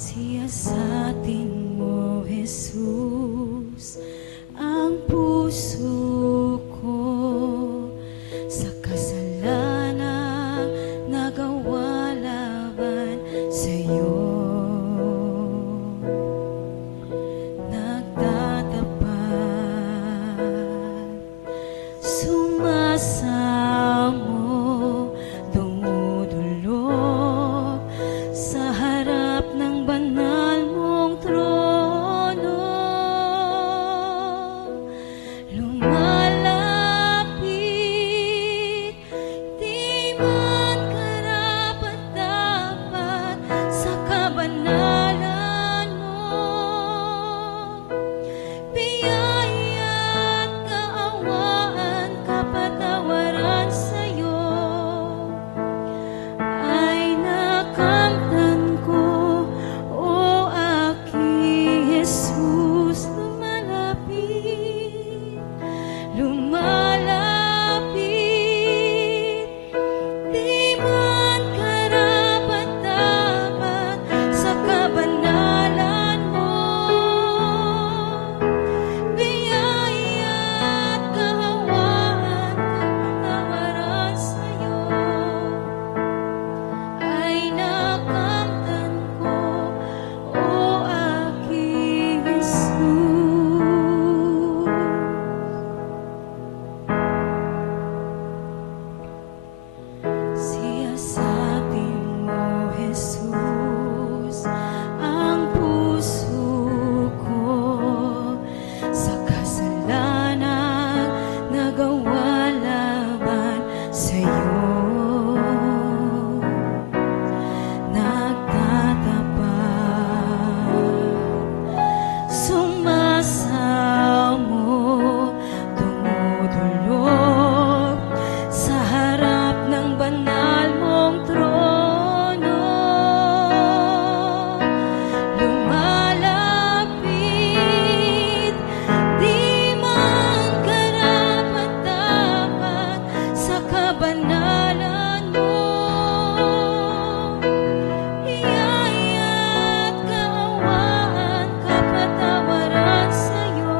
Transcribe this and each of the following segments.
Siyasatin mo, Jesus, ang puso ko sa kasalanan nagawa laban sa'yo. Nagtatapat, sumasamo, dumudulog sa harap ng banal mong trono. Lumalapit, di man karapat-dapat sa kabanalan mo. Biyaya at kaawaan, kapatawaran sa'yo ay nakamtan ko, o aking Jesus. Lumalapit, di man karapat-dapat sa kabanalan mo. Biyaya at kaawaan, kapatawaran sa'yo ay nakamtan ko, o aking Jesus. Siyasatin mo, Jesus, ang puso ko sa kasalanan nagawa laban sa'yo. Nagtatapat, sumasamo, dumudulog sa harap ng banal mong trono. Lumalapit, di man karapat-dapat sa kabanalan mo. Biyaya at kaawaan, kapatawaran sa'yo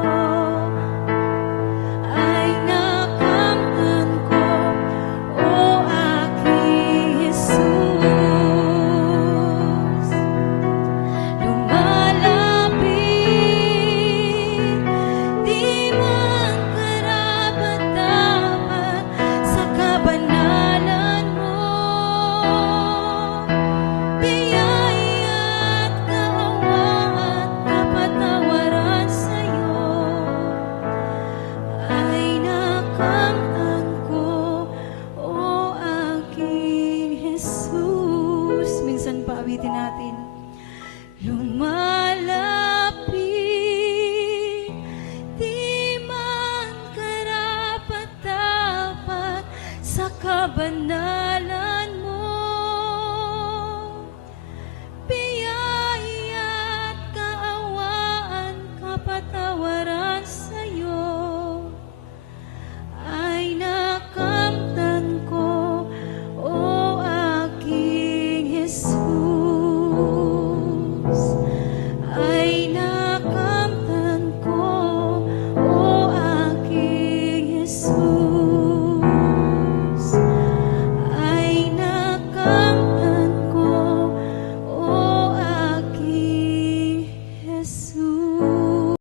ay nakamtan ko, o aking Jesus. Lumalapit, di man karapat-dapat sa kabanalan mo. Biyaya at kaawaan, kapatawaran sa'yo ay nakamtan ko, o aking Jesus. Minsan pa awitin natin.